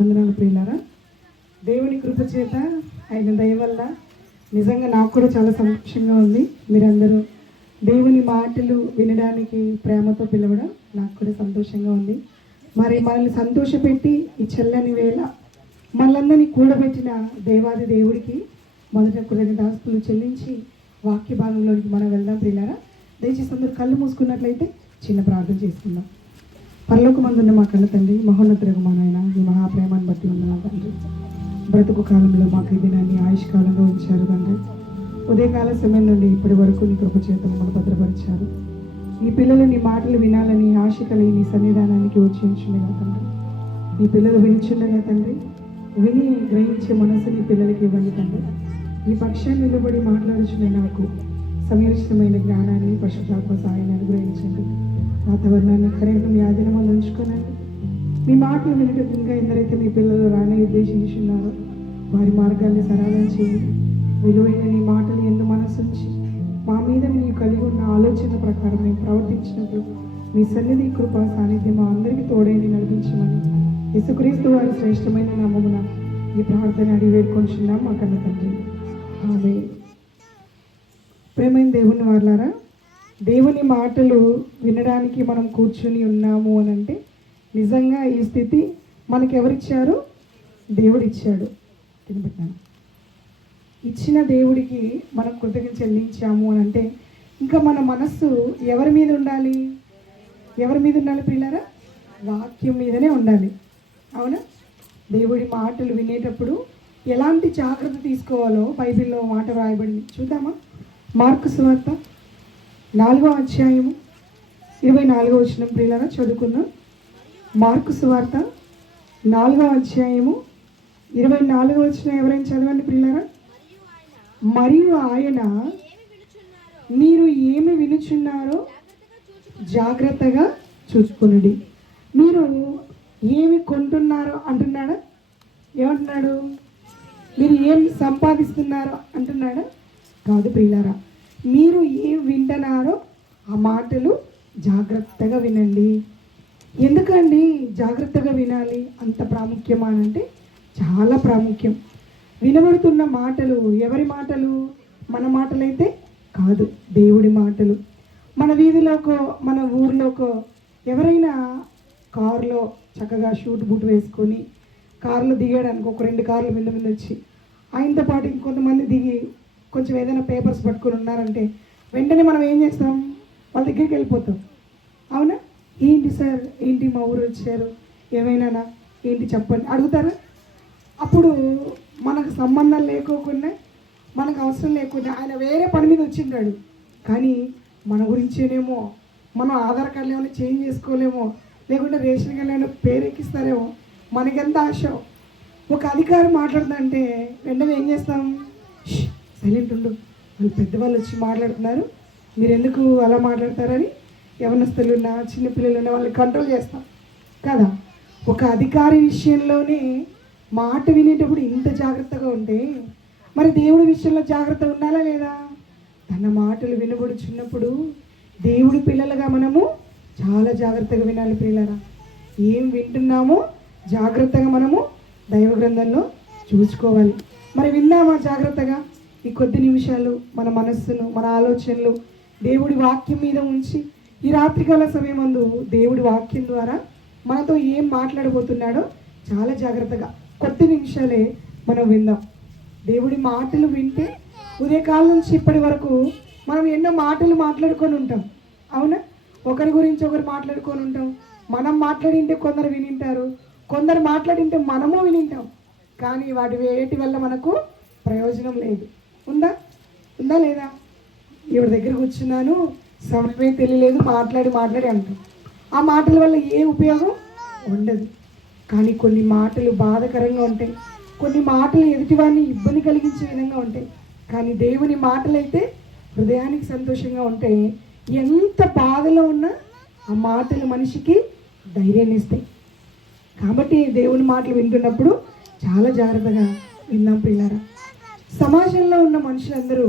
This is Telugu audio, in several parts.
వందనాలు ప్రియులారా. దేవుని కృప చేత ఆయన దయ వల్ల నిజంగా నాకు కూడా చాలా సంతోషంగా ఉంది. మీరందరూ దేవుని మాటలు వినడానికి ప్రేమతో పిలవడం నాకు కూడా సంతోషంగా ఉంది. మరి మనల్ని సంతోషపెట్టి ఈ చల్లని వేళ మనలందరినీ కూడబెట్టిన దేవాది దేవుడికి మొదట కృతజ్ఞతాస్తులు చెల్లించి వాక్య భాగంలోనికి మనం వెళ్దాం ప్రియులారా. దయచేసి అందరూ కళ్ళు మూసుకున్నట్లయితే చిన్న ప్రార్థన చేసుకుందాం. పరలోకమందున్న మా కన్న తండ్రి, మహోన్నతులకు మా నాయన, ఈ మహాప్రేమాన్ని బట్టి ఉన్న తండ్రి, బ్రతుకు కాలంలో మాకు ఈ దినాన్ని ఆయుష్కాలంగా ఉంచారు తండ్రి. ఉదయకాల సమయం నుండి ఇప్పటి వరకు నీ కృప చేత మమ్మల్ని భద్రపరిచారు. ఈ పిల్లలు నీ మాటలు వినాలని ఆశ కలిగి నీ సన్నిధానానికి వచ్చి ఉంచుండగా తండ్రి, నీ పిల్లలు వినిచుండగా తండ్రి, విని గ్రహించే మనసు నీ పిల్లలకి ఇవ్వండి తండ్రి. ఈ పక్షాన్ని నిలబడి మాట్లాడుచున్న నాకు సమయోచితమైన జ్ఞానాన్ని, పరిశుద్ధాత్మ సహాయాన్ని అనుగ్రహించండి. వాతావరణాన్ని కరెక్ట్ మీ ఆధీనంలో ఉంచుకోనండి. మీ మాటలు వినటం ఇంకా ఎందరైతే మీ పిల్లలు రాని ఉద్దేశించున్నారో వారి మార్గాన్ని సరళం చేయండి. విలువైన నీ మాటలు ఎందు మనసుంచి మా మీద మీరు కలిగి ఉన్న ఆలోచన ప్రకారం మేము ప్రవర్తించినట్లు మీ సన్నిధి కృప సాన్నిధ్యం మా అందరికీ తోడైంది నడిపించమని యేసుక్రీస్తు వారి శ్రేష్టమైన నామమున ఈ ప్రార్థన అడిగి వేడుకొంచున్నాం మా కన్న తండ్రి, ఆమేన్. ప్రేమైన దేవుని వారలారా, దేవుని మాటలు వినడానికి మనం కూర్చుని ఉన్నాము అని అంటే నిజంగా ఈ స్థితి మనకి ఎవరిచ్చారు? దేవుడిచ్చాడు. తినబెట్టాను. ఇచ్చిన దేవుడికి మనం కృతజ్ఞత చెల్లించాము అని అంటే ఇంకా మన మనస్సు ఎవరి మీద ఉండాలి? ఎవరి మీద ఉండాలి పిల్లరా? వాక్యం మీదనే ఉండాలి. అవునా? దేవుడి మాటలు వినేటప్పుడు ఎలాంటి జాగ్రత్త తీసుకోవాలో బైబిల్లో మాట రాయబడింది. చూద్దామా? మార్కు సువార్త 4వ అధ్యాయము 24వ వచనం ప్రియులారా చదువుకుందాం. మార్కు సువార్త 4వ అధ్యాయము 24వ వచనం ఎవరైనా చదవండి ప్రియులారా. మరియు ఆయన మీరు ఏమి వినుచున్నారో జాగ్రత్తగా చూసుకునండి. మీరు ఏమి కొంటున్నారో అంటున్నాడా? ఏమంటున్నాడు? మీరు ఏం సంపాదిస్తున్నారో అంటున్నాడా? కాదు ప్రియులారా, మీరు ఏం వింటున్నారో ఆ మాటలు జాగ్రత్తగా వినండి. ఎందుకండి జాగ్రత్తగా వినాలి? అంత ప్రాముఖ్యమా అంటే చాలా ప్రాముఖ్యం. వినబడుతున్న మాటలు ఎవరి మాటలు? మన మాటలైతే కాదు, దేవుడి మాటలు. మన వీధిలోకో మన ఊర్లోకో ఎవరైనా కారులో చక్కగా షూట్ బూట్ వేసుకొని కారులో దిగాడానికి ఒక 2 కార్లు మీద వచ్చి ఆయనతో పాటు ఇంకొంతమంది దిగి కొంచెం ఏదైనా పేపర్స్ పట్టుకొని ఉన్నారంటే వెంటనే మనం ఏం చేస్తాం? వాళ్ళ దగ్గరికి వెళ్ళిపోతాం. అవునా? ఏంటి సార్, ఏంటి మా ఊరు వచ్చారు, ఏమైనా ఏంటి చెప్పండి అడుగుతారా? అప్పుడు మనకు సంబంధం లేకోకుండా, మనకు అవసరం లేకుండా ఆయన వేరే పని మీద వచ్చింటాడు. కానీ మన గురించేనేమో మనం ఆధార్ కార్డులు ఏమైనా చేంజ్ చేసుకోలేమో, లేకుంటే రేషన్ కార్డులు ఏమైనా పేరు ఎక్కిస్తారేమో, మనకెంత ఆశ. ఒక అధికారి మాట్లాడుతుందంటే వెంటనే ఏం చేస్తాం? సైలెంట్ ఉండు, వాళ్ళు పెద్దవాళ్ళు వచ్చి మాట్లాడుతున్నారు, మీరు ఎందుకు అలా మాట్లాడతారని యవనస్తులున్నా చిన్నపిల్లలున్నా వాళ్ళని కంట్రోల్ చేస్తాం కదా. ఒక అధికారి విషయంలోనే మాట వినేటప్పుడు ఇంత జాగ్రత్తగా ఉంటే మరి దేవుడి విషయంలో జాగ్రత్త ఉండాలా లేదా? తన మాటలు వినబడుచున్నప్పుడు దేవుడి పిల్లలుగా మనము చాలా జాగ్రత్తగా వినాలి ప్రియులారా. ఏం వింటున్నామో జాగ్రత్తగా మనము దైవ గ్రంథంలో చూసుకోవాలి. మరి విందామా జాగ్రత్తగా? ఈ కొద్ది నిమిషాలు మన మనస్సును, మన ఆలోచనలు దేవుడి వాక్యం మీద ఉంచి ఈ రాత్రికాల సమయం ముందు దేవుడి వాక్యం ద్వారా మనతో ఏం మాట్లాడబోతున్నాడో చాలా జాగ్రత్తగా కొద్ది నిమిషాలే మనం విందాం. దేవుడి మాటలు వింటే ఉదయకాలం నుంచి ఇప్పటి వరకు మనం ఎన్నో మాటలు మాట్లాడుకొని ఉంటాం. అవునా? ఒకరి గురించి ఒకరు మాట్లాడుకొని ఉంటాం. మనం మాట్లాడింటే కొందరు వినింటారు, కొందరు మాట్లాడింటే మనము వినింటాం. కానీ వాటి వేటి వల్ల మనకు ప్రయోజనం లేదు. ఉందా? ఉందా లేదా? ఎవరి దగ్గర కూర్చున్నాను, సమయమే తెలియలేదు, మాట్లాడి అంటాం. ఆ మాటల వల్ల ఏ ఉపయోగం ఉండదు. కానీ కొన్ని మాటలు బాధకరంగా ఉంటాయి, కొన్ని మాటలు ఎదుటివాడిని ఇబ్బంది కలిగించే విధంగా ఉంటాయి. కానీ దేవుని మాటలైతే హృదయానికి సంతోషంగా ఉంటాయి. ఎంత బాధలో ఉన్నా ఆ మాటలు మనిషికి ధైర్యాన్ని ఇస్తాయి. కాబట్టి దేవుని మాటలు వింటున్నప్పుడు చాలా జాగ్రత్తగా విందాం పిల్లారా. సమాజంలో ఉన్న మనుషులందరూ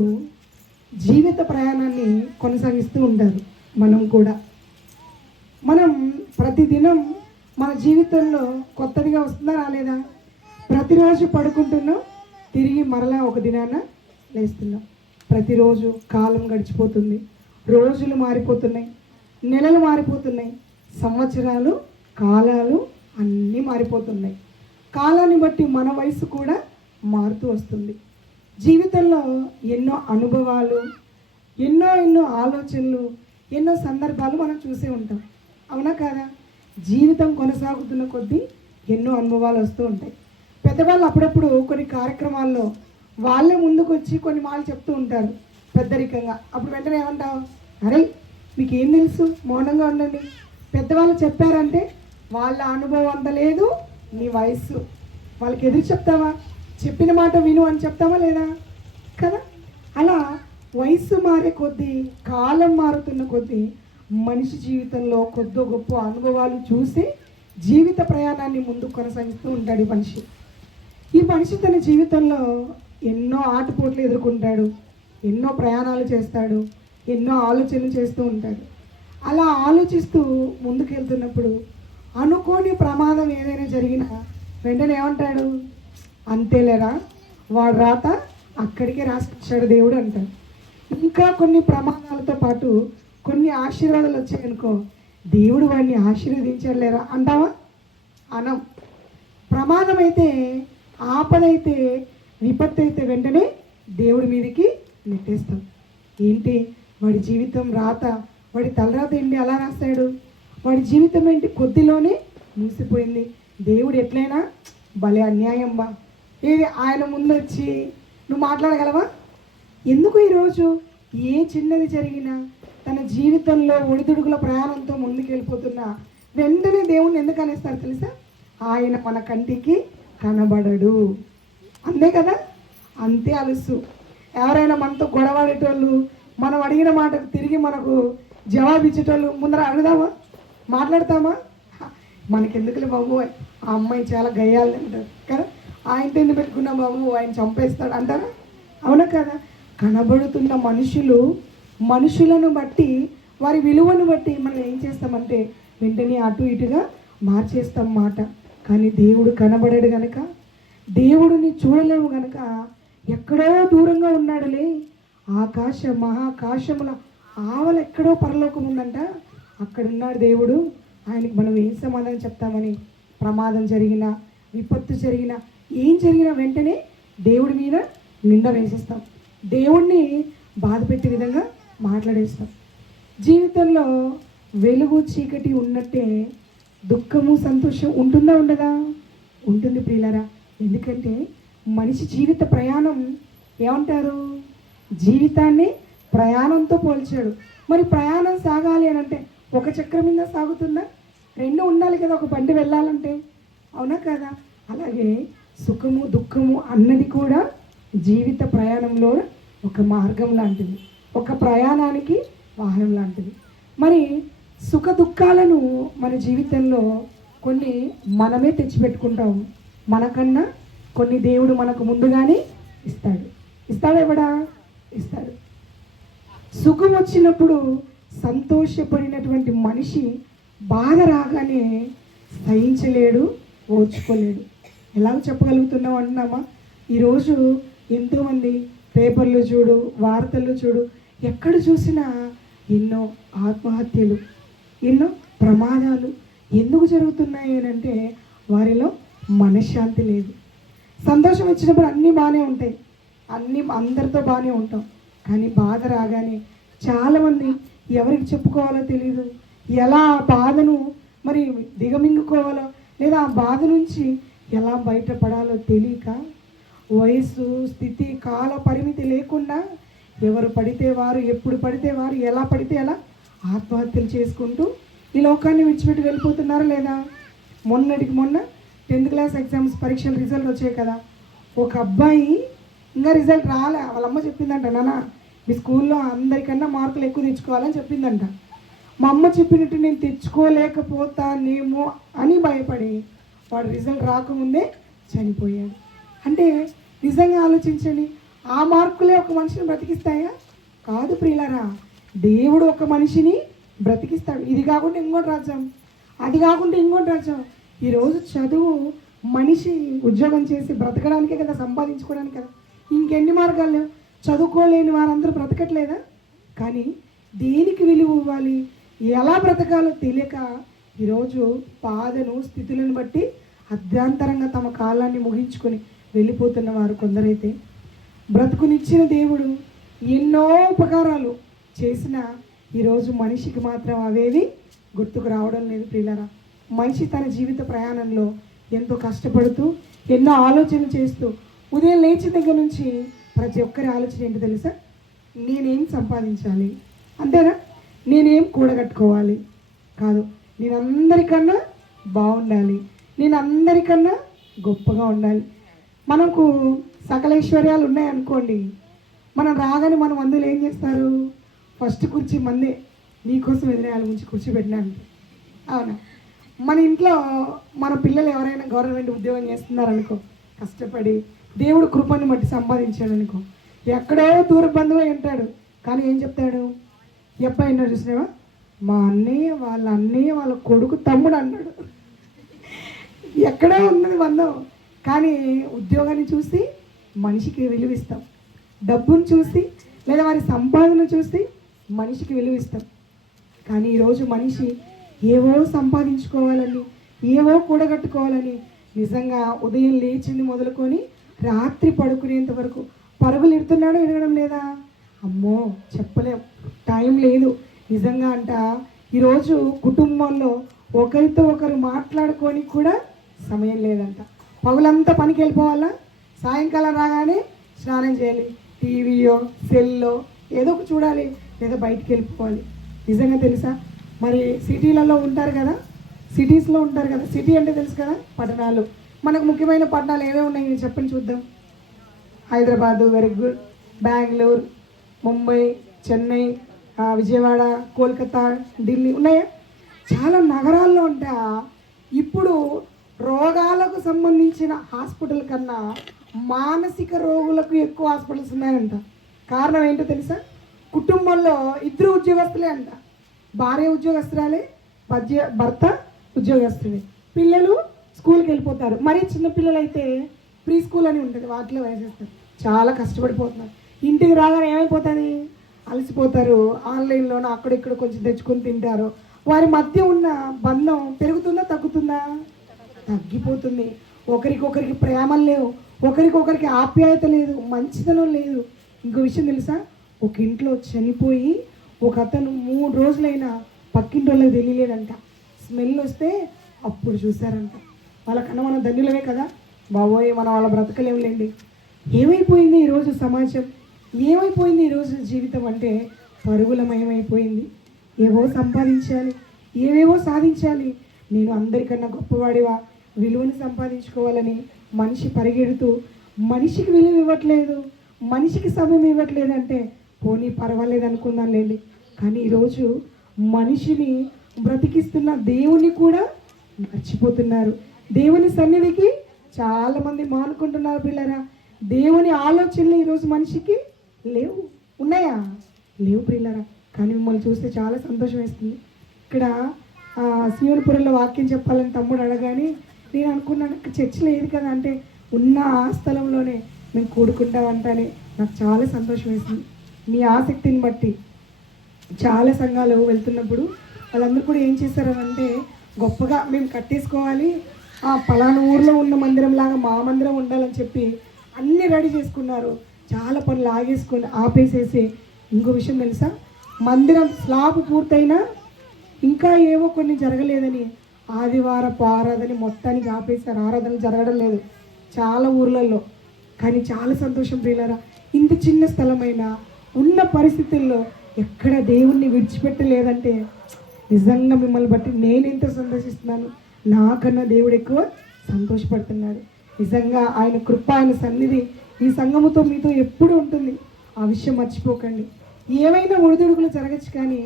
జీవిత ప్రయాణాన్ని కొనసాగిస్తూ ఉంటారు. మనం కూడా ప్రతిదినం మన జీవితంలో కొత్తదిగా వస్తుందా రాలేదా? ప్రతిరోజు పడుకుంటున్నాం, తిరిగి మరలా ఒక దినాన లేస్తున్నాం. ప్రతిరోజు కాలం గడిచిపోతుంది, రోజులు మారిపోతున్నాయి, నెలలు మారిపోతున్నాయి, సంవత్సరాలు, కాలాలు అన్నీ మారిపోతున్నాయి. కాలాన్ని బట్టి మన వయసు కూడా మారుతూ వస్తుంది. జీవితంలో ఎన్నో అనుభవాలు, ఎన్నో ఆలోచనలు, ఎన్నో సందర్భాలు మనం చూసే ఉంటాం. అవునా కాదా? జీవితం కొనసాగుతున్న కొద్దీ ఎన్నో అనుభవాలు వస్తూ ఉంటాయి. పెద్దవాళ్ళు అప్పుడప్పుడు కొన్ని కార్యక్రమాల్లో వాళ్ళే ముందుకు వచ్చి కొన్ని మాటలు చెప్తూ ఉంటారు పెద్దరికంగా. అప్పుడు వెంటనే ఏమంటావు? అరే మీకు ఏం తెలుసు, మౌనంగా ఉండండి. పెద్దవాళ్ళు చెప్పారంటే వాళ్ళ అనుభవం అంత లేదు, నీ వయస్సు. వాళ్ళకి ఎదురు చెప్తావా? చెప్పిన మాట విను అని చెప్తావా లేదా? కదా. అలా వయస్సు మారే కొద్దీ, కాలం మారుతున్న కొద్దీ మనిషి జీవితంలో కొద్ది గొప్ప అనుభవాలు చూసి జీవిత ప్రయాణాన్ని ముందుకు కొనసాగిస్తూ ఉంటాడు ఈ మనిషి తన జీవితంలో ఎన్నో ఆటుపోట్లు ఎదుర్కొంటాడు, ఎన్నో ప్రయాణాలు చేస్తాడు, ఎన్నో ఆలోచనలు చేస్తూ ఉంటాడు. అలా ఆలోచిస్తూ ముందుకెళ్తున్నప్పుడు అనుకోని ప్రమాదం ఏదైనా జరిగినా వెంటనే ఏమంటాడు? అంతేలేరా, వాడు రాత అక్కడికే రాసిచ్చాడు దేవుడు అంటాడు. ఇంకా కొన్ని ప్రమాదాలతో పాటు కొన్ని ఆశీర్వాదాలు వచ్చాయనుకో, దేవుడు వాడిని ఆశీర్వదించలేరా అంటావా? అనం. ప్రమాదం అయితే, ఆపదైతే, విపత్తు అయితే వెంటనే దేవుడి మీదకి నెట్టేస్తాం. ఏంటి వాడి జీవితం రాత, వాడి తలరాత ఏంటి అలా రాస్తాడు, వాడి జీవితం ఏంటి కొద్దిలోనే మూసిపోయింది, దేవుడు ఎట్లయినా భలే అన్యాయం బా. ఏది ఆయన ముందు వచ్చి నువ్వు మాట్లాడగలవా? ఎందుకు ఈరోజు ఏ చిన్నది జరిగినా తన జీవితంలో ఒడిదుడుగుల ప్రయాణంతో ముందుకు వెళ్ళిపోతున్నా వెంటనే దేవుణ్ణి ఎందుకు అనేస్తారు తెలుసా? ఆయన మన కంటికి కనబడడు, అంతే కదా. అంతే అలుసు. ఎవరైనా మనతో గొడవాడేటోళ్ళు, మనం అడిగిన మాటకు తిరిగి మనకు జవాబు ఇచ్చేటోళ్ళు ముందర అడుగుదామా? మాట్లాడతామా? మనకెందుకులే బాబు, ఆ అమ్మాయి చాలా గయ్యాలి అంటారు కదా. ఆయనతో ఎందుకు పెట్టుకున్నా బాబు, ఆయన చంపేస్తాడు అంటారా? అవునా కదా. కనబడుతున్న మనుషులను బట్టి, వారి విలువను బట్టి మనం ఏం చేస్తామంటే వెంటనే అటు ఇటుగా మార్చేస్తాం మాట. కానీ దేవుడు కనబడడు గనక, దేవుడిని చూడలేము గనక, ఎక్కడో దూరంగా ఉన్నాడులే, ఆకాశ మహాకాశముల ఆవల ఎక్కడో పరలోకం ఉందంట, అక్కడున్నాడు దేవుడు, ఆయనకి మనం ఏం సమాధానం చెప్తామని ప్రమాదం జరిగినా, విపత్తు జరిగినా, ఏం జరిగినా వెంటనే దేవుడి మీద నింద వేసేస్తాం, దేవుణ్ణి బాధ పెట్టే విధంగా మాట్లాడేస్తాం. జీవితంలో వెలుగు చీకటి ఉన్నట్టే దుఃఖము సంతోషం ఉంటుందా ఉండదా? ఉంటుంది ప్రియులారా. ఎందుకంటే మనిషి జీవిత ప్రయాణం ఏమంటారు? జీవితాన్ని ప్రయాణంతో పోల్చాడు. మరి ప్రయాణం సాగాలి అని అంటే ఒక చక్రం మీద సాగుతుందా? రెండు ఉండాలి కదా ఒక బండి వెళ్ళాలంటే, అవునా కదా. అలాగే సుఖము దుఃఖము అన్నది కూడా జీవిత ప్రయాణంలో ఒక మార్గం లాంటిది, ఒక ప్రయాణానికి వాహనం లాంటిది. మరి సుఖ దుఃఖాలను మన జీవితంలో కొన్ని మనమే తెచ్చిపెట్టుకుంటాము, మనకన్నా కొన్ని దేవుడు మనకు ముందుగానే ఇస్తాడు. ఇస్తాడెవడా? ఇస్తాడు. సుఖం వచ్చినప్పుడు సంతోషపడినటువంటి మనిషి బాధ రాగానే సహించలేడు, ఓర్చుకోలేడు. ఎలాగ చెప్పగలుగుతున్నాం అంటున్నామా? ఈరోజు ఎంతోమంది పేపర్లు చూడు, వార్తలు చూడు, ఎక్కడ చూసినా ఎన్నో ఆత్మహత్యలు, ఎన్నో ప్రమాదాలు ఎందుకు జరుగుతున్నాయి అని అంటే వారిలో మనశ్శాంతి లేదు. సంతోషం వచ్చినప్పుడు అన్నీ బాగానే ఉంటాయి, అందరితో బాగానే ఉంటాం. కానీ బాధ రాగానే చాలామంది ఎవరికి చెప్పుకోవాలో తెలియదు, ఎలా ఆ బాధను మరి దిగమింగుకోవాలో, లేదా ఆ బాధ నుంచి ఎలా బయటపడాలో తెలియక, వయసు స్థితి కాల పరిమితి లేకుండా ఎవరు పడితే వారు, ఎప్పుడు పడితే వారు, ఎలా పడితే అలా ఆత్మహత్యలు చేసుకుంటూ ఈ లోకాన్ని విడిచిపెట్టి వెళ్ళిపోతున్నారా లేదా? మొన్నటికి మొన్న 10th క్లాస్ ఎగ్జామ్స్ పరీక్షల రిజల్ట్ వచ్చాయి కదా. ఒక అబ్బాయి ఇంకా రిజల్ట్ రాలే, వాళ్ళ అమ్మ చెప్పిందంట, నాన్న మీ స్కూల్లో అందరికన్నా మార్కులు ఎక్కువ తెచ్చుకోవాలని చెప్పిందంట. మా అమ్మ చెప్పినట్టు నేను తెచ్చుకోలేకపోతానేమో అని భయపడి వాడు రిజల్ట్ రాకముందే చనిపోయాడు. అంటే నిజంగా ఆలోచించండి, ఆ మార్కులే ఒక మనిషిని బ్రతికిస్తాయా? కాదు ప్రియులారా. దేవుడు ఒక మనిషిని బ్రతికిస్తాడు. ఇది కాకుండా ఇంకోటి రాజ్యం, అది కాకుండా ఇంకోటి రాజా, ఈరోజు చదువు మనిషి ఉద్యోగం చేసి బ్రతకడానికే కదా, సంపాదించుకోవడానికి కదా. ఇంకెన్ని మార్గాలు లేవు. చదువుకోలేని వారందరూ బ్రతకట్లేదా? కానీ దేనికి విలువ ఇవ్వాలి, ఎలా బ్రతకాలో తెలియక ఈరోజు బాధను స్థితులను బట్టి అర్ధాంతరంగా తమ కాలాన్ని ముగించుకొని వెళ్ళిపోతున్న వారు కొందరైతే, బ్రతుకునిచ్చిన దేవుడు ఎన్నో ఉపకారాలు చేసిన ఈరోజు మనిషికి మాత్రం అవేవి గుర్తుకు రావడం లేదు. ప్రియులారా, మనిషి తన జీవిత ప్రయాణంలో ఎంతో కష్టపడుతూ ఎన్నో ఆలోచనలు చేస్తూ ఉదయం లేచిన దగ్గర నుంచి ప్రతి ఒక్కరి ఆలోచన ఏంటో తెలుసా? నేనేం సంపాదించాలి, అంతేనా? నేనేం కూడగట్టుకోవాలి కాదు, నేను అందరికన్నా బాగుండాలి, నేను అందరికన్నా గొప్పగా ఉండాలి. మనకు సకల ఐశ్వర్యాలు ఉన్నాయనుకోండి, మనం రాగానే మన మందులు ఏం చేస్తారు? ఫస్ట్ కుర్చీ మందే, నీకోసం ఎదురేయాల గురించి కుర్చీ పెట్టినాను. అవునా? మన ఇంట్లో మన పిల్లలు ఎవరైనా గవర్నమెంట్ ఉద్యోగం చేస్తున్నారనుకో, కష్టపడి దేవుడు కృపని బట్టి సంపాదించాడు అనుకో, ఎక్కడో దూర బంధువే ఉంటాడు, కానీ ఏం చెప్తాడు? ఈ అబ్బాయి ఎన్నో చూసినావా, మా అన్నయ్య వాళ్ళ కొడుకు తమ్ముడు అన్నాడు. ఎక్కడో ఉన్నది బంధం, కానీ ఉద్యోగాన్ని చూసి మనిషికి విలువిస్తాం, డబ్బును చూసి లేదా వారి సంపాదన చూసి మనిషికి విలువిస్తాం. కానీ ఈరోజు మనిషి ఏవో సంపాదించుకోవాలని, ఏవో కూడగట్టుకోవాలని నిజంగా ఉదయం లేచింది మొదలుకొని రాత్రి పడుకునేంత వరకు పరుగులు ఎడుతున్నాడో ఎడగడం లేదా? అమ్మో చెప్పలేం, టైం లేదు. నిజంగా అంట ఈరోజు కుటుంబంలో ఒకరితో ఒకరు మాట్లాడుకొని కూడా సమయం లేదంట. పగులంతా పనికి వెళ్ళిపోవాలా, సాయంకాలం రాగానే స్నానం చేయాలి, టీవీయో సెల్లో ఏదో ఒక చూడాలి, లేదా బయటికి వెళ్ళిపోవాలి. నిజంగా తెలుసా? మరి సిటీలలో ఉంటారు కదా, సిటీస్లో ఉంటారు కదా. సిటీ అంటే తెలుసు కదా, పట్టణాలు. మనకు ముఖ్యమైన పట్టణాలు ఏమేమి ఉన్నాయి చెప్పండి చూద్దాం. హైదరాబాదు వెరీ గుడ్, బెంగళూరు, ముంబై, చెన్నై, విజయవాడ, కోల్కతా, ఢిల్లీ ఉన్నాయా? చాలా నగరాల్లో ఉంటా. ఇప్పుడు రోగాలకు సంబంధించిన హాస్పిటల్ కన్నా మానసిక రోగులకు ఎక్కువ హాస్పిటల్స్ ఉన్నాయంట. కారణం ఏంటో తెలుసా? కుటుంబంలో ఇద్దరు ఉద్యోగస్తులే అంట. భార్య ఉద్యోగస్తురాలే, భర్త ఉద్యోగస్తులే, పిల్లలు స్కూల్కి వెళ్ళిపోతారు. మరీ చిన్నపిల్లలు అయితే ప్రీ స్కూల్ అని ఉంటుంది, వాటిలో వేసేస్తారు. చాలా కష్టపడిపోతున్నారు. ఇంటికి రాగానే ఏమైపోతుంది? అలసిపోతారు. ఆన్లైన్లోనూ అక్కడిక్కడ కొంచెం తెచ్చుకొని తింటారు. వారి మధ్య ఉన్న బంధం పెరుగుతుందా తగ్గుతుందా? తగ్గిపోతుంది. ఒకరికొకరికి ప్రేమలు లేవు, ఒకరికొకరికి ఆప్యాయత లేదు, మంచితనం లేదు. ఇంకో విషయం తెలుసా? ఒక ఇంట్లో చనిపోయి ఒక అతను 3 రోజులైనా పక్కింటి వాళ్ళకి తెలియలేదంట. స్మెల్ వస్తే అప్పుడు చూశారంట. వాళ్ళకన్నా మనం ధన్యులమే కదా బాబోయ్, మనం వాళ్ళ బ్రతకలేములేండి. ఏమైపోయింది ఈరోజు సమాజం, ఏమైపోయింది ఈరోజు జీవితం అంటే పరుగులమయమైపోయింది. ఏవో సంపాదించాలి, ఏవేవో సాధించాలి, నేను అందరికన్నా గొప్పవాడివా, విలువను సంపాదించుకోవాలని మనిషి పరిగెడుతూ మనిషికి విలువ ఇవ్వట్లేదు, మనిషికి సమయం ఇవ్వట్లేదు. అంటే పోనీ పర్వాలేదు అనుకుందాం లేండి, కానీ ఈరోజు మనిషిని బ్రతికిస్తున్న దేవుని కూడా మర్చిపోతున్నారు. దేవుని సన్నిధికి చాలామంది మానుకుంటున్నారు. పిల్లరా, దేవుని ఆలోచనలు ఈరోజు మనిషికి లేవు. ఉన్నాయా? లేవు పిల్లరా. కానీ మిమ్మల్ని చూస్తే చాలా సంతోషం వేస్తుంది. ఇక్కడ శివనపురంలో వాక్యం చెప్పాలని తమ్ముడు అడగాని నేను అనుకున్నాను, చర్చ లేదు కదా అంటే, ఉన్న ఆ స్థలంలోనే మేము కూడుకుంటామంటని నాకు చాలా సంతోషం వేసింది. మీ ఆసక్తిని బట్టి చాలా సంఘాలు వెళ్తున్నప్పుడు వాళ్ళందరూ కూడా ఏం చేశారంటే, గొప్పగా మేము కట్టేసుకోవాలి, ఆ పలానా ఊర్లో ఉన్న మందిరం లాగా మా మందిరం ఉండాలని చెప్పి అన్నీ రెడీ చేసుకున్నారు. చాలా పనులు ఆగేసుకొని ఆపేసేసి, ఇంకో విషయం తెలుసా? మందిరం స్లాబ్ పూర్తయినా ఇంకా ఏవో కొన్ని జరగలేదని ఆదివారపు ఆరాధన మొత్తానికి ఆపేశారు. ఆరాధన జరగడం లేదు చాలా ఊర్లలో. కానీ చాలా సంతోషం ప్రియులారా, ఇంత చిన్న స్థలమైనా ఉన్న పరిస్థితుల్లో ఎక్కడ దేవుణ్ణి విడిచిపెట్టలేదంటే నిజంగా మిమ్మల్ని బట్టి నేను ఎంత సంతోషిస్తున్నాను, నాకన్నా దేవుడు ఎక్కువ సంతోషపడుతున్నాడు. నిజంగా ఆయన కృప, ఆయన సన్నిధి ఈ సంఘముతో మీతో ఎప్పుడు ఉంటుంది. ఆ విషయం మర్చిపోకండి. ఏమైనా ఒడిదుడుకులు జరగచ్చు, కానీ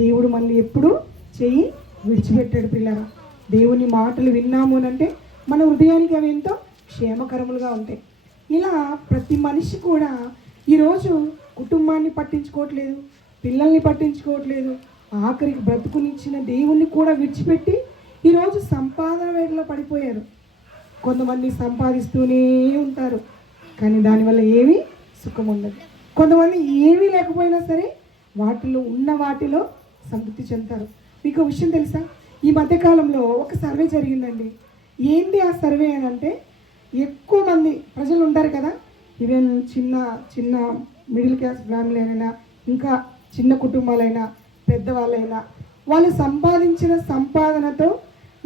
దేవుడు మళ్ళీ ఎప్పుడు చెయ్యి విడిచిపెట్టాడు. పిల్లరా, దేవుని మాటలు విన్నాము అంటే మన హృదయానికి అవి ఎంతో క్షేమకరములుగా ఉంటాయి. ఇలా ప్రతి మనిషి కూడా ఈరోజు కుటుంబాన్ని పట్టించుకోవట్లేదు, పిల్లల్ని పట్టించుకోవట్లేదు, ఆఖరికి బ్రతుకునిచ్చిన దేవుణ్ణి కూడా విడిచిపెట్టి ఈరోజు సంపాదన వేటలో పడిపోయారు. కొంతమంది సంపాదిస్తూనే ఉంటారు, కానీ దానివల్ల ఏమీ సుఖం ఉండదు. కొంతమంది ఏమీ లేకపోయినా సరే వాటిలో సంతృప్తి చెందుతారు. మీకు ఒక విషయం తెలుసా? ఈ మధ్యకాలంలో ఒక సర్వే జరిగిందండి. ఏంటి ఆ సర్వే అని అంటే, ఎక్కువ మంది ప్రజలు ఉంటారు కదా, ఈవెన్ చిన్న చిన్న మిడిల్ క్లాస్ ఫ్యామిలీ అయినా, ఇంకా చిన్న కుటుంబాలైనా, పెద్దవాళ్ళైనా, వాళ్ళు సంపాదించిన సంపాదనతో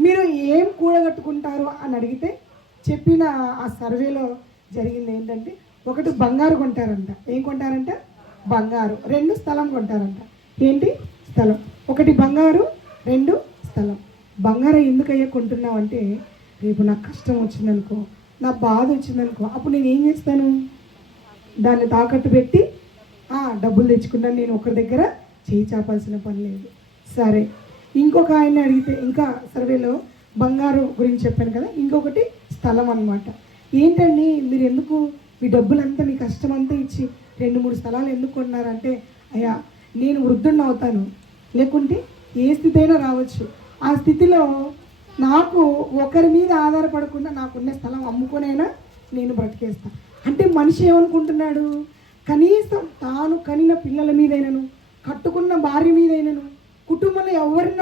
మీరు ఏం కూడగట్టుకుంటారు అని అడిగితే చెప్పిన ఆ సర్వేలో జరిగింది ఏంటంటే, ఒకటి బంగారు కొంటారంట. ఏం కొంటారంట? బంగారు. 2 స్థలం కొంటారంట. ఏంటి? స్థలం. ఒకటి బంగారు, 2 స్థలం. బంగారం ఎందుకయ్యా కొంటున్నావు అంటే, రేపు నాకు కష్టం వచ్చిందనుకో, నా బాధ వచ్చిందనుకో, అప్పుడు నేను ఏం చేస్తాను? దాన్ని తాకట్టు పెట్టి డబ్బులు తెచ్చుకున్నాను, నేను ఒకరి దగ్గర చేయి చాపాల్సిన పని లేదు. సరే, ఇంకొక ఆయన్ని అడిగితే, ఇంకా సర్వేలో బంగారు గురించి చెప్పాను కదా, ఇంకొకటి స్థలం అన్నమాట. ఏంటండి మీరు ఎందుకు మీ డబ్బులంతా మీ కష్టం అంతా ఇచ్చి 2-3 స్థలాలు ఎందుకు కొన్నారంటే, అయ్యా నేను వృద్ధుడిని అవుతాను, లేకుంటే ఏ స్థితి అయినా రావచ్చు, ఆ స్థితిలో నాకు ఒకరి మీద ఆధారపడకుండా నాకున్న స్థలం అమ్ముకొనైనా నేను బ్రతికేస్తాను అంటే మనిషి ఏమనుకుంటున్నాడు? కనీసం తాను కనిన పిల్లల మీదైనను, కట్టుకున్న భార్య మీదైనను, కుటుంబంలో ఎవరిని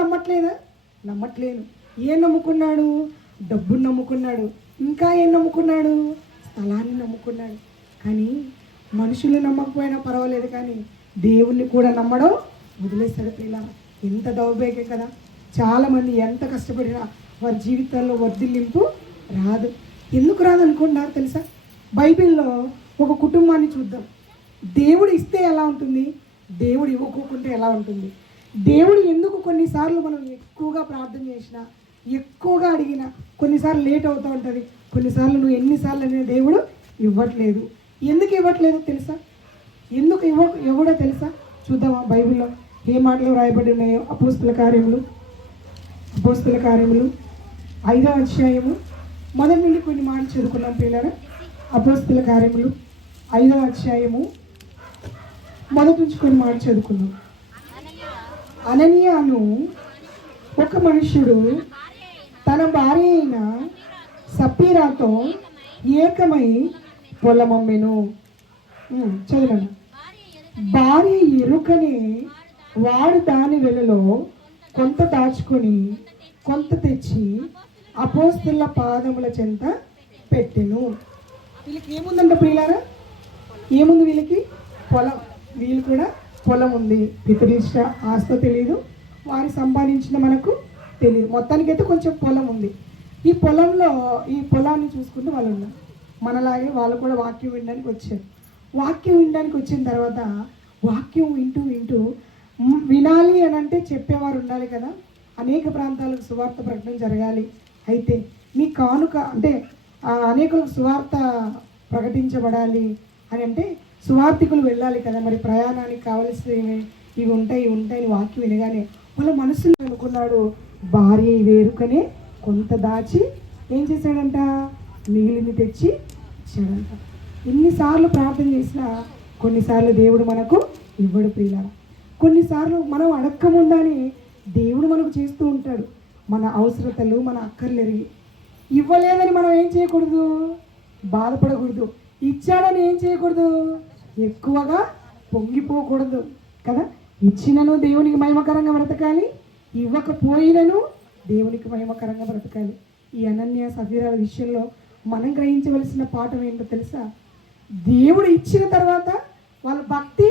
నమ్మట్లేదు. ఏం నమ్ముకున్నాడు? డబ్బును నమ్ముకున్నాడు. ఇంకా ఏం నమ్ముకున్నాడు? స్థలాన్ని నమ్ముకున్నాడు. కానీ మనుషులు నమ్మకపోయినా పర్వాలేదు, కానీ దేవుణ్ణి కూడా నమ్మడం వదిలేస్తాడు. పిల్ల ఎంత దౌర్భాగ్యం కదా. చాలామంది ఎంత కష్టపడినా వారి జీవితాల్లో వర్ధిల్లింపు రాదు. ఎందుకు రాదు అనుకుంటున్నారు తెలుసా? బైబిల్లో ఒక కుటుంబాన్ని చూద్దాం. దేవుడు ఇస్తే ఎలా ఉంటుంది, దేవుడు ఇవ్వకోకుంటే ఎలా ఉంటుంది. దేవుడు ఎందుకు కొన్నిసార్లు మనం ఎక్కువగా ప్రార్థన చేసినా, ఎక్కువగా అడిగినా కొన్నిసార్లు లేట్ అవుతూ ఉంటుంది, కొన్నిసార్లు నువ్వు ఎన్నిసార్లు అనే దేవుడు ఇవ్వట్లేదు. ఎందుకు ఇవ్వట్లేదు తెలుసా? ఎందుకు ఇవ్వడో తెలుసా? చూద్దామా బైబిల్లో ఏ మాటలు రాయబడి ఉన్నాయో. అపోస్తల కార్యములు 5వ అధ్యాయము మొదటి నుండి కొన్ని మాటలు చదువుకున్నాం పిల్లరా. అపోస్తల కార్యములు 5వ అధ్యాయము మొదటి నుంచి కొన్ని మాటలు చదువుకున్నాం. అననీయాను ఒక మనుష్యుడు తన భార్య అయిన సప్పీరాతో ఏకమై పొలమమ్మెను. చదవను. భార్య ఎరుకనే వాడు దాని వెలలో కొంత దాచుకొని కొంత తెచ్చి అపోస్తలుల పాదముల చెంత పెట్టెను. వీళ్ళకి ఏముందంట ప్రియులారా? ఏముంది వీళ్ళకి? పొలం. వీళ్ళు కూడా పొలం ఉంది. పితృష్ట ఆస్తో తెలియదు, వారు సంపాదించిన మనకు తెలియదు, మొత్తానికైతే కొంచెం పొలం ఉంది. ఈ పొలాన్ని చూసుకుంటూ వాళ్ళు ఉన్నారు. మనలాగే వాళ్ళు కూడా వాక్యం వినడానికి వచ్చారు. వాక్యం వినడానికి వచ్చిన తర్వాత వాక్యం వింటూ వినాలి అని అంటే చెప్పేవారు ఉండాలి కదా. అనేక ప్రాంతాలకు సువార్త ప్రకటన జరగాలి. అయితే మీ కానుక అంటే అనేకులకు సువార్త ప్రకటించబడాలి అని అంటే సువార్థికులు వెళ్ళాలి కదా. మరి ప్రయాణానికి కావలసినవి ఇవి ఉంటాయి వాక్యం వినగానే వాళ్ళ మనసులో అనుకున్నాడు, భార్య వేరుకనే కొంత దాచి ఏం చేశాడంట? మిగిలింది తెచ్చి ఇచ్చాడంట. ఎన్నిసార్లు ప్రార్థన చేసినా కొన్నిసార్లు దేవుడు మనకు ఇవ్వడు ప్రియులారా. కొన్నిసార్లు మనం అడక్కముందని దేవుడు మనకు చేస్తూ ఉంటాడు. మన అవసరతలు, మన అక్కర్లు ఎరిగి ఇవ్వలేదని మనం ఏం చేయకూడదు? బాధపడకూడదు. ఇచ్చాడని ఏం చేయకూడదు? ఎక్కువగా పొంగిపోకూడదు కదా. ఇచ్చినను దేవునికి మహిమకరంగా బ్రతకాలి, ఇవ్వకపోయినను దేవునికి మహిమకరంగా బ్రతకాలి. ఈ అనన్య సఫీరాల విషయంలో మనం గ్రహించవలసిన పాఠం ఏంటో తెలుసా? దేవుడు ఇచ్చిన తర్వాత వాళ్ళ భక్తి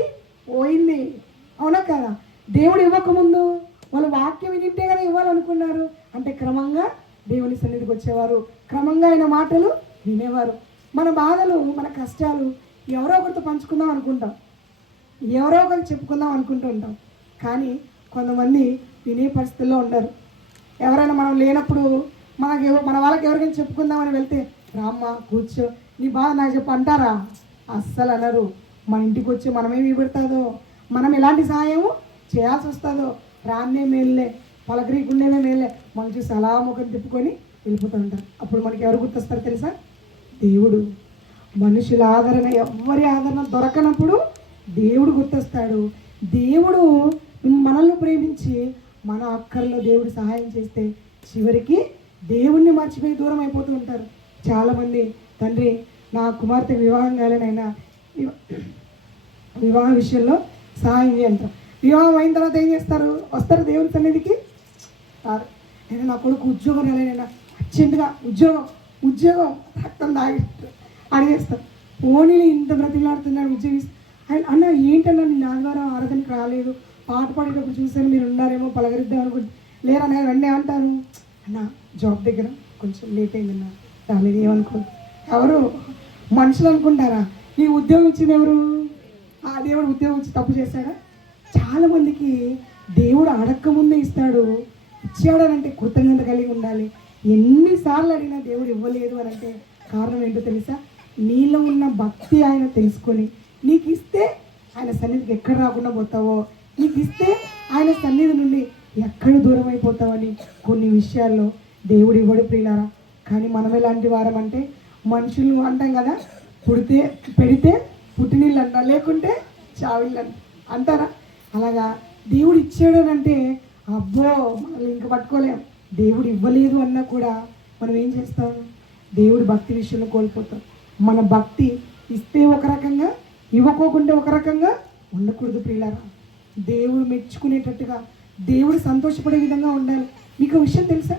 పోయింది, అవునా కదా. దేవుడు ఇవ్వకముందు వాళ్ళు వాక్యం వింటే కదా ఇవ్వాలనుకున్నారు, అంటే క్రమంగా దేవుని సన్నిధికి వచ్చేవారు, క్రమంగా ఆయన మాటలు వినేవారు. మన బాధలు, మన కష్టాలు ఎవరో ఒకరితో పంచుకుందాం అనుకుంటాం, ఎవరో ఒకరికి చెప్పుకుందాం అనుకుంటూ ఉంటాం. కానీ కొంతమంది వినే పరిస్థితుల్లో ఉండరు. ఎవరైనా మనం లేనప్పుడు మన వాళ్ళకి ఎవరికైనా చెప్పుకుందామని వెళ్తే, రామ్మ కూర్చో నీ బాధ నాకు చెప్పు అంటారా? అస్సలు అనరు. మన ఇంటికి వచ్చి మనమేమి పెడతాదో, మనం ఎలాంటి సహాయము చేయాల్సి వస్తుందో, రాన్నే మేల్లే పలకరీకుండేనే మేల్లే మనం చూసి అలా ముఖం తిప్పుకొని వెళ్ళిపోతూ ఉంటారు. అప్పుడు మనకి ఎవరు గుర్తొస్తారు తెలుసా? దేవుడు. మనుషుల ఆదరణ, ఎవరి ఆదరణ దొరకనప్పుడు దేవుడు గుర్తొస్తాడు. దేవుడు మనల్ని ప్రేమించి మన అక్కర్లో దేవుడు సహాయం చేస్తే చివరికి దేవుణ్ణి మర్చిపోయి దూరం అయిపోతూ ఉంటారు. చాలామంది తండ్రి నా కుమార్తె వివాహం కాలేనైనా వివాహ విషయంలో సహాయం చేయంటారు. వివాహం అయిన తర్వాత ఏం చేస్తారు? వస్తారు దేవుని సన్నిధికి రారు. నేను నా కొడుకు ఉద్యోగం రాలేనైనా అర్జెంటుగా ఉద్యోగం రక్తం అడిగేస్తారు. ఓనీలు ఇంత బ్రతిలాడుతున్నాడు ఉద్యోగి అన్న ఏంటన్నా నేను ఆదివారం ఆరాధనకి రాలేదు, పాట పాడేటప్పుడు చూసాను మీరు ఉన్నారేమో పలకరిద్దాం అనుకుంటే లేరన్నా వెంటనే అంటారు అన్న జాబ్ దగ్గర కొంచెం లేట్ అయిందన్న రాలేదు. ఏమనుకో ఎవరు మనుషులు అనుకుంటారా? ఈ ఉద్యోగం ఇచ్చింది ఎవరు? ఆ దేవుడు ఉద్యోగం ఇచ్చి తప్పు చేశాడా? చాలామందికి దేవుడు అడక్క ముందే ఇస్తాడు. ఇచ్చాడనంటే కృతజ్ఞత కలిగి ఉండాలి. ఎన్నిసార్లు అడిగినా దేవుడు ఇవ్వలేదు అని అంటే కారణం ఏంటో తెలుసా? నీలో ఉన్న భక్తి ఆయన తెలుసుకొని నీకు ఇస్తే ఆయన సన్నిధికి ఎక్కడ రాకుండా పోతావో, నీకు ఇస్తే ఆయన సన్నిధి నుండి ఎక్కడ దూరం అయిపోతావని కొన్ని విషయాల్లో దేవుడు ఇవ్వడు ప్రియులారా. కానీ మనం ఎలాంటి వారం అంటే మనుషులు అంటాం కదా, పెడితే పుట్టినీళ్ళు అంట, లేకుంటే చావిళ్ళు అంటారా? అలాగా దేవుడు ఇచ్చాడనంటే అబ్బో మనల్ని ఇంక పట్టుకోలేం. దేవుడు ఇవ్వలేదు అన్నా కూడా మనం ఏం చేస్తాం? దేవుడి భక్తి విషయంలో కోల్పోతాం. మన భక్తి ఇస్తే ఒక రకంగా, ఇవ్వకోకుంటే ఒక రకంగా ఉండకూడదు ప్రియులారా. దేవుడు మెచ్చుకునేటట్టుగా, దేవుడు సంతోషపడే విధంగా ఉండాలి. మీకు విషయం తెలుసా?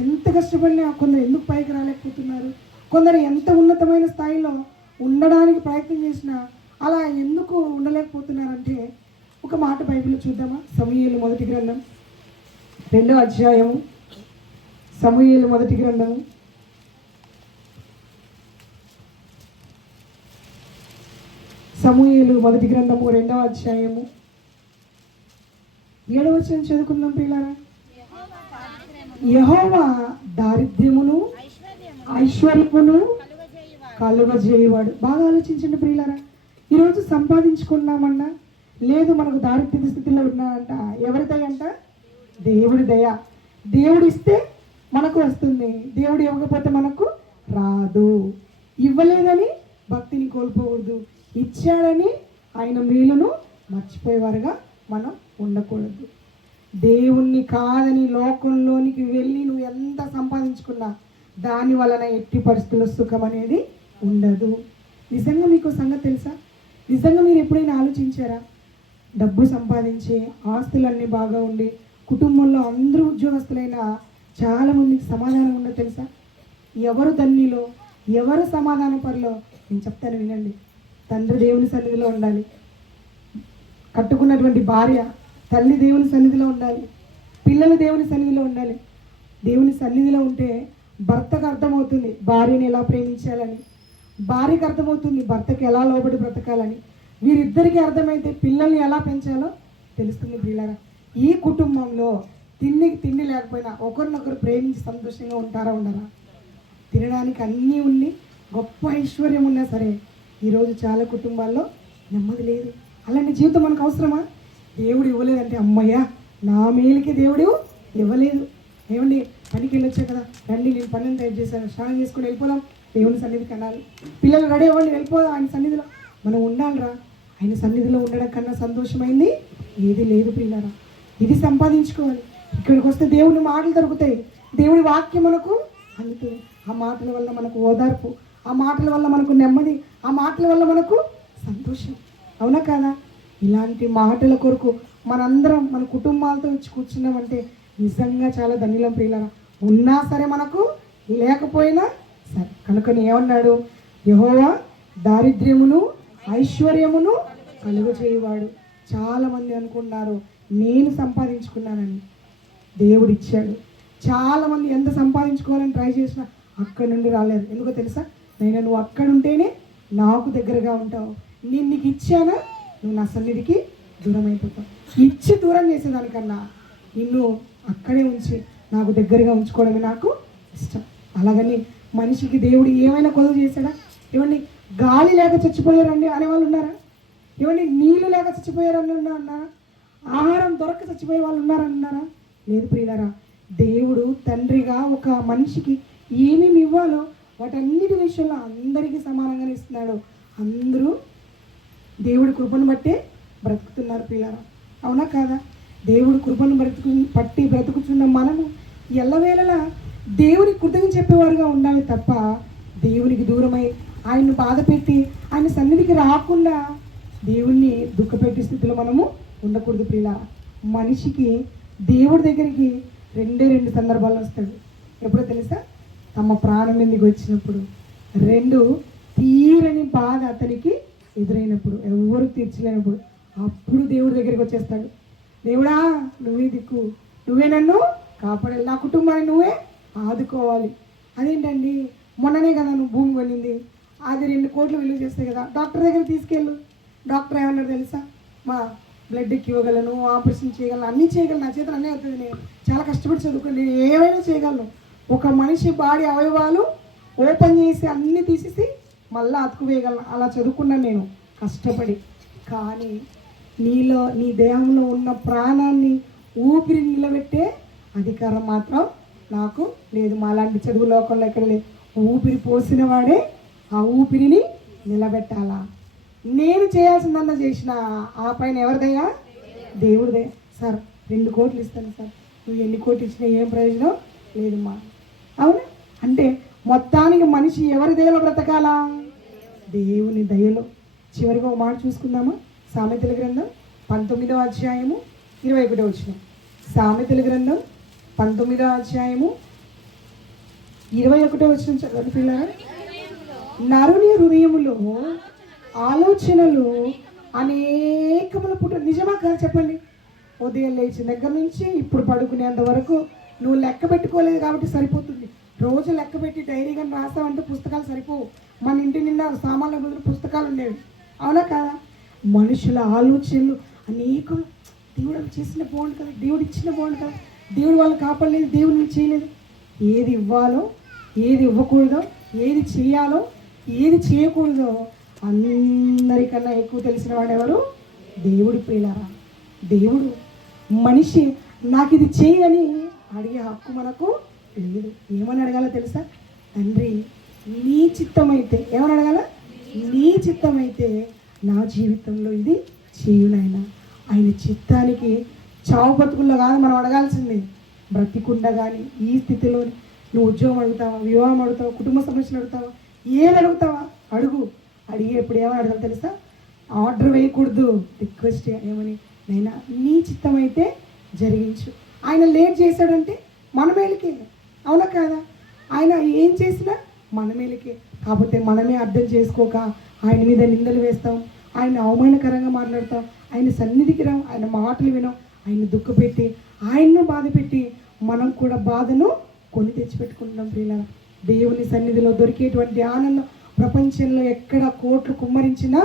ఎంత కష్టపడినా కొందరు ఎందుకు పైకి రాలేకపోతున్నారు? కొందరు ఎంత ఉన్నతమైన స్థాయిలో ఉండడానికి ప్రయత్నం చేసినా అలా ఎందుకు ఉండలేకపోతున్నారంటే ఒక మాట బైబిల్లో చూద్దామా? సమూయేలు మొదటి గ్రంథం 2వ అధ్యాయము. సమూయేలు మొదటి గ్రంథము 2వ అధ్యాయము 7వ వచనం చదువుకుందాం ప్రియులారా. యెహోవా దారిద్ర్యమును ఐశ్వర్యమును కలుగజేయువాడు. బాగా ఆలోచించండి ప్రియులారా. ఈరోజు సంపాదించుకున్నామన్నా లేదు, మనకు దారిద్ర్య స్థితిలో ఉన్నామంట. ఎవరి దయ అంట? దేవుడి దయ. దేవుడు ఇస్తే మనకు వస్తుంది, దేవుడు ఇవ్వకపోతే మనకు రాదు. ఇవ్వలేదని భక్తిని కోల్పోకూడదు, ఇచ్చాడని ఆయన మేలును మర్చిపోయేవారుగా మనం ఉండకూడదు. దేవుణ్ణి కాదని లోకంలోనికి వెళ్ళి నువ్వు ఎంత సంపాదించుకున్నా దాని వలన ఎట్టి పరిస్థితుల్లో సుఖం అనేది ఉండదు. నిజంగా మీకు సంగతి తెలుసా? నిజంగా మీరు ఎప్పుడైనా ఆలోచించారా? డబ్బు సంపాదించి ఆస్తులన్నీ బాగా ఉండి కుటుంబంలో అందరూ ఉద్యోగస్తులైనా చాలామందికి సమాధానం ఉండదు తెలుసా? ఎవరు ధన్యులో, ఎవరు సమాధాన పరులో నేను చెప్తాను వినండి. తండ్రి దేవుని సన్నిధిలో ఉండాలి, కట్టుకున్నటువంటి భార్య తల్లి దేవుని సన్నిధిలో ఉండాలి, పిల్లలు దేవుని సన్నిధిలో ఉండాలి. దేవుని సన్నిధిలో ఉంటే భర్తకు అర్థమవుతుంది భార్యని ఎలా ప్రేమించాలని, భార్యకు అర్థమవుతుంది భర్తకి ఎలా లోబడి బ్రతకాలని, వీరిద్దరికీ అర్థమైతే పిల్లల్ని ఎలా పెంచాలో తెలుస్తుంది ప్రియులారా. ఈ కుటుంబంలో తిండి లేకపోయినా ఒకరినొకరు ప్రేమించి సంతోషంగా ఉంటారా ఉండరా? తినడానికి అన్నీ ఉండి గొప్ప ఐశ్వర్యం ఉన్నా సరే ఈరోజు చాలా కుటుంబాల్లో నెమ్మది లేదు. అలాంటి జీవితం మనకు అవసరమా? దేవుడు ఇవ్వలేదంటే అమ్మయ్యా నా మేలుకి దేవుడు ఇవ్వలేదు. ఏమండి పనికి వెళ్ళొచ్చా కదా, రండి నేను పనిని తయారు చేశాను, స్నానం చేసుకుని వెళ్ళిపోదాం, దేవుని సన్నిధికి అనాలి. పిల్లలు రెడీ అవ్వండి వెళ్ళిపోదాం ఆయన సన్నిధిలో. మనం ఉండాలిరా. ఆయన సన్నిధిలో ఉండడం కన్నా సంతోషమైంది ఏది లేదు ప్రియులారా. ఇది సంపాదించుకోవాలి. ఇక్కడికి వస్తే దేవుని మాటలు దొరుకుతాయి, దేవుడి వాక్యం మనకు అందుతుంది. ఆ మాటల వల్ల మనకు ఓదార్పు, ఆ మాటల వల్ల మనకు నెమ్మది, ఆ మాటల వల్ల మనకు సంతోషం. అవునా కాదా? ఇలాంటి మాటల కొరకు మనందరం మన కుటుంబాలతో వచ్చి కూర్చున్నామంటే నిజంగా చాలా ధన్యులం ప్రియులారా. ఉన్నా సరే మనకు, లేకపోయినా సరే. కనుకని ఏమన్నాడు? యెహోవా దారిద్ర్యమును ఐశ్వర్యమును కలుగజేయువాడు. చాలామంది అనుకున్నారు నేను సంపాదించుకున్నానని, దేవుడు ఇచ్చాడు. చాలామంది ఎంత సంపాదించుకోవాలని ట్రై చేసినా అక్కడి నుండి రాలేదు. ఎందుకో తెలుసా? నువ్వు అక్కడ ఉంటేనే నాకు దగ్గరగా ఉంటావు. నేను నీకు ఇచ్చానా నువ్వు నా సన్నిధికి దూరం అయిపోతావు. ఇచ్చి దూరం చేసేదానికన్నా నిన్ను అక్కడే ఉంచి నాకు దగ్గరగా ఉంచుకోవడమే నాకు ఇష్టం. అలాగని మనిషికి దేవుడు ఏమైనా కొలువు చేశాడా? ఏమండి గాలి లేక చచ్చిపోయారండి అనేవాళ్ళు ఉన్నారా? ఏమండి నీళ్ళు లేక చచ్చిపోయారని అన్నారా? ఆహారం దొరక చచ్చిపోయే వాళ్ళు ఉన్నారన్నారా? లేదు ప్రియులారా. దేవుడు తండ్రిగా ఒక మనిషికి ఏమేమి ఇవ్వాలో వాటన్నిటి విషయంలో అందరికీ సమానంగానే ఇస్తున్నాడు. అందరూ దేవుడి కృపను బట్టే బ్రతుకుతున్నారు ప్రియులారా. అవునా కాదా? దేవుడు కృపను పట్టి బ్రతుకుతున్న మనము ఎల్లవేళలా దేవుని కృతజ్ఞత చెప్పేవారుగా ఉండాలి తప్ప దేవునికి దూరమై ఆయన్ను బాధ పెట్టి ఆయన సన్నిధికి రాకుండా దేవుణ్ణి దుఃఖపెట్టే స్థితిలో మనము ఉండకూడదు ప్రియుల. మనిషికి దేవుడి దగ్గరికి రెండు సందర్భాలు వస్తాడు. ఎప్పుడో తెలుసా? తమ ప్రాణం మీదకి వచ్చినప్పుడు, రెండు తీరని బాధ అతనికి ఎదురైనప్పుడు, ఎవరు తీర్చలేనప్పుడు, అప్పుడు దేవుడి దగ్గరికి వచ్చేస్తాడు. దేవుడా నువ్వే దిక్కు, నువ్వే నన్ను కాపాడాలి, నా కుటుంబాన్ని నువ్వే ఆదుకోవాలి. అదేంటండి, మొన్ననే కదా నువ్వు భూమి కొనింది, అది 2 కోట్లు విలువ చేస్తాయి కదా, డాక్టర్ దగ్గర తీసుకెళ్ళు. డాక్టర్ ఏమన్నారు తెలుసా? మా బ్లడ్ ఎక్కి ఇవ్వగలను, ఆపరేషన్ చేయగలను, అన్నీ చేయగలను, నా చేతులు అన్నీ అవుతుంది, నేను చాలా కష్టపడి చదువుకుని నేను ఏమైనా చేయగలను. ఒక మనిషి బాడీ అవయవాలు ఓపెన్ చేసి అన్నీ తీసేసి మళ్ళీ అతుకువేయగలను, అలా చదువుకున్నాను నేను కష్టపడి. కానీ నీలో, నీ దేహంలో ఉన్న ప్రాణాన్ని, ఊపిరి నిలబెట్టే అధికారం మాత్రం నాకు లేదు. మాలాంటి చదువు లోకంలో ఎక్కడ లేదు. ఊపిరి పోసిన వాడే ఆ ఊపిరిని నిలబెట్టాలా. నేను చేయాల్సిందన్నా చేసిన, ఆ పైన ఎవరిదయ్యా? దేవుడిదే. సార్ 2 కోట్లు ఇస్తాను సార్, నువ్వు ఎన్ని కోట్లు ఇచ్చినా ఏం ప్రయోజనం లేదమ్మా. అవునా? అంటే మొత్తానికి మనిషి ఎవరి దయలో బ్రతకాలా? దేవుని దయలో. చివరిగా ఒక మాట చూసుకుందామా? సామెతల గ్రంథం 19వ అధ్యాయము 21వ వచనం. సామెతల గ్రంథం 19వ అధ్యాయము 21వ వచనం చదవండి పిల్లరా. నరుని హృదయములో ఆలోచనలు అనేకములు పుట్ట. నిజమా కాదు చెప్పండి? ఉదయం లేచిన దగ్గర నుంచి ఇప్పుడు పడుకునేంత వరకు నువ్వు లెక్క పెట్టుకోలేదు కాబట్టి సరిపోతుంది. రోజు లెక్క పెట్టి డైరీ కానీ రాసావంటే పుస్తకాలు సరిపోవు. మన ఇంటి నిండా సామాన్ల బదులు పుస్తకాలు ఉండేవి. అవునా కాదా? మనుషుల ఆలోచనలు అనేకం. దేవుడు అవి చేసిన బాగుండు కదా, దేవుడు ఇచ్చిన బాగుండు కదా, దేవుడు వాళ్ళు కాపాడలేదు, దేవుడు చేయలేదు. ఏది ఇవ్వాలో, ఏది ఇవ్వకూడదో, ఏది చేయాలో, ఏది చేయకూడదో అందరికన్నా ఎక్కువ తెలిసిన వాడు ఎవరు? దేవుడు ప్రియులారా. దేవుడు. మనిషి నాకు ఇది చేయని అడిగే హక్కు మనకు లేదు. ఏమని అడగాలో తెలుసా? తండ్రి నీ చిత్తమైతే, ఏమని అడగాల? నీ చిత్తమైతే నా జీవితంలో ఇది చేయునైనా. ఆయన చిత్తానికి చావు బతుకుల్లో కాదు మనం అడగాల్సింది. బ్రతికుండా కానీ ఈ స్థితిలో నువ్వు ఉద్యోగం అడుగుతావా, వివాహం అడుగుతావా, కుటుంబ సమస్యలు అడుగుతావా, ఏది అడుగుతావా అడుగు. అడిగి ఎప్పుడు ఏమని అడగాలి తెలుసా? ఆర్డర్ వేయకూడదు, రిక్వెస్ట్. ఏమని? నైనా నీ చిత్తమైతే జరిగించు. ఆయన లేట్ చేశాడంటే మన మేలుకే. అవునా కాదా? ఆయన ఏం చేసినా మన మేలుకే. కాకపోతే మనమే అర్థం చేసుకోక ఆయన మీద నిందలు వేస్తాం, ఆయన అవమానకరంగా మాట్లాడతాం, ఆయన సన్నిధికి రాం, ఆయన మాటలు వినాం, ఆయన దుఃఖపెట్టి, ఆయన్ను బాధ పెట్టి మనం కూడా బాధను కొని తెచ్చిపెట్టుకుంటాం. ప్రియుల, దేవుని సన్నిధిలో దొరికేటువంటి ఆనందం ప్రపంచంలో ఎక్కడ కోట్లు కుమ్మరించినా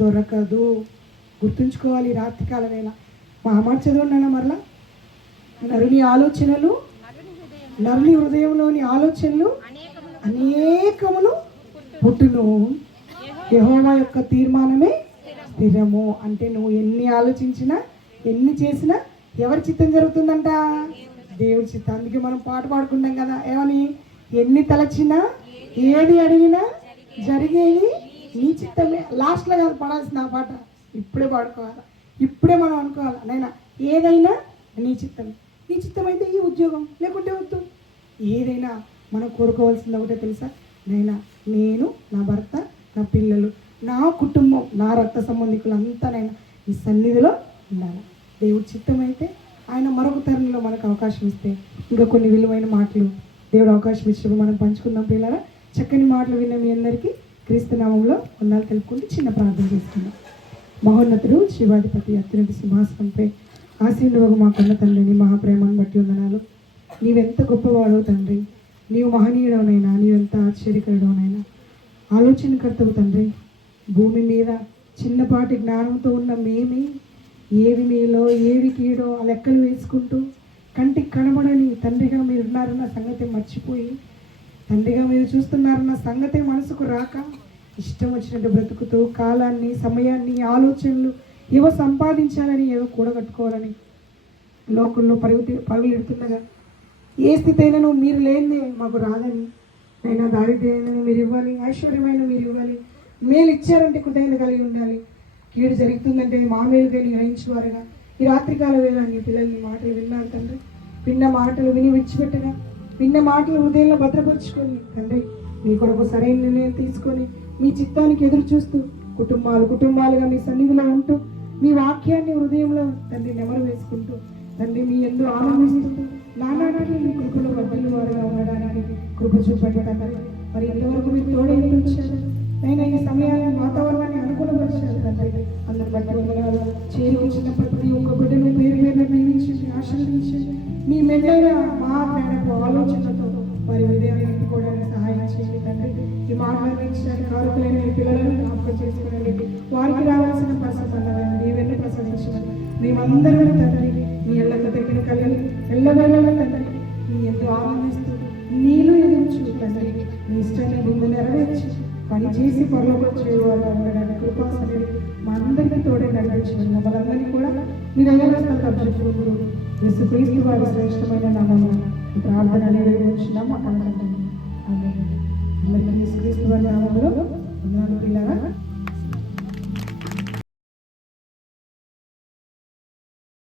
దొరకదు. గుర్తుంచుకోవాలి. రాత్రికాల వేళ మా మాట చదువున్నానా మరలా? నరుని ఆలోచనలు, నరుని హృదయంలోని ఆలోచనలు అనేకములు పుట్టును, యెహోవా యొక్క తీర్మానమే స్థిరము. అంటే నువ్వు ఎన్ని ఆలోచించినా, ఎన్ని చేసినా ఎవరి చిత్తం జరుగుతుందంట? దేవుడి చిత్తం. అందుకే మనం పాట పాడుకుంటాం కదా, ఏమని? ఎన్ని తలచినా, ఏది అడిగినా జరిగేది నీ చిత్తమే. లాస్ట్లో కాదు పాడాల్సిన ఆ పాట, ఇప్పుడే పాడుకోవాలి. ఇప్పుడే మనం అనుకోవాలి, నైనా ఏదైనా నీ చిత్తమే. నీ చిత్తం అయితే ఈ ఉద్యోగం, లేకుంటే వద్దు. ఏదైనా మనం కోరుకోవాల్సింది ఒకటే తెలుసా? నైనా నేను, నా భర్త, నా పిల్లలు, నా కుటుంబం, నా రక్త సంబంధికులు అంతానైనా ఈ సన్నిధిలో ఉండాలి. దేవుడి చిత్తం అయితే ఆయన మరొక తరంలో మనకు అవకాశం ఇస్తే ఇంకా కొన్ని విలువైన మాటలు దేవుడు అవకాశం ఇచ్చినప్పుడు మనం పంచుకుందాం. పిల్లరా, చక్కని మాటలు విన్న మీ అందరికీ క్రీస్తు నామంలో వందనాలు తెలుపుకుంటూ చిన్న ప్రార్థన చేస్తున్నాం. మహోన్నతుడు శివాధిపతి అత్యున్నత సింహాసనంపై ఆశీర్వాదం మా కన్న తండ్రి, నీ మహాప్రేమను బట్టి వందనాలు. నీవెంత గొప్పవాడవు తండ్రి, నీవు మహనీయుడవునైనా, నీవెంత ఆశ్చర్యకరుడవునైనా, ఆలోచనకర్తవు తండ్రి. భూమి మీద చిన్నపాటి జ్ఞానంతో ఉన్న మేమే ఏవి మీలో ఏవి కీడో ఆ లెక్కలు వేసుకుంటూ కంటికి కనబడని తండ్రిగా మీరు ఉన్నారన్న సంగతి మర్చిపోయి, తండ్రిగా మీరు చూస్తున్నారన్న సంగతి మనసుకు రాక ఇష్టం వచ్చినట్టు బ్రతుకుతూ కాలాన్ని, సమయాన్ని, ఆలోచనలు ఏవో సంపాదించాలని, ఏవో కూడగట్టుకోవాలని లోకంలో పరుగులెడుతుండగా ఏ స్థితి అయినా మీరు లేనిదే మాకు రాదని, అయినా దారిద్ర్యమైన మీరు ఇవ్వాలి, ఐశ్వర్యమైన మీరు ఇవ్వాలి, మేలు ఇచ్చారంటే కృతజ్ఞత కలిగి ఉండాలి, కీడు జరుగుతుందంటే మా మేలుగా గ్రహించేవారుగా ఈ రాత్రికాల వేళ నీ పిల్లల్ని మాటలు విన్నారు తండ్రి. విన్న మాటలు విని విడిచిపెట్టిన విన్న మాటలు హృదయంలో భద్రపరుచుకొని తండ్రి మీ కొరకు సరైన నిర్ణయం తీసుకొని మీ చిత్తానికి ఎదురు చూస్తూ కుటుంబాలుగా మీ సన్నిధిలో ఉంటూ మీ వాక్యాన్ని హృదయంలో తండ్రి నెమరు వేసుకుంటూ తండ్రి మీ ఎందు ఆనందిస్తూ నానాటికి మీ కృపలో వడ్డీలు వారుగా ఉండడానికి కృప చూపండి తండ్రి. మరి ఎంతవరకు మీరు తోడే వచ్చారు అయినా ఈ సమయాన్ని వాతావరణాన్ని అనుకూలపరిచారు తండ్రి. అందరి బట్టి వందనాలు. చేరి వచ్చిన ప్రతి ఒక్క బిడ్డను పేరు పేరు నియమించండి, ఆశీర్వదించండి. మీ మెండైన మాట్లాడపు ఆలోచనతో వారి విజయాన్ని ఎత్తుకోవడానికి సహాయం చేయండి తండ్రి. ఈ మాట్లాడించడానికి కారుకులైన మీ పిల్లలను జ్ఞాపకం చేసుకునండి. వారికి రావాల్సిన ప్రసన్నమైన దీవెన్ని ప్రసాదించమని మేమందరం తండ్రి మీ ఎళ్ళకు దగ్గర కలిగి ఎల్లవేళ తండ్రి మీ ఎంతో ఆనందిస్తూ నీళ్ళు ఎదుర్చు తండ్రి. మీ ఇష్టాన్ని ముందు నెరవేర్చి పని చేసి పరలోకొచ్చేవారు ఉండడానికి కృపాసరి మా అందరికీ తోడే నడిపించండి. మమ్మల్ని కూడా మీ దగ్గర కబ్జెట్టుకుంటూ యేసుక్రీస్తు వారి శ్రేష్టమైన నామమున ఈ ప్రార్థన నెరవేర్చున్నాము. అక్కడ అందరికీ యేసుక్రీస్తు వారి నామములో వందనాలు.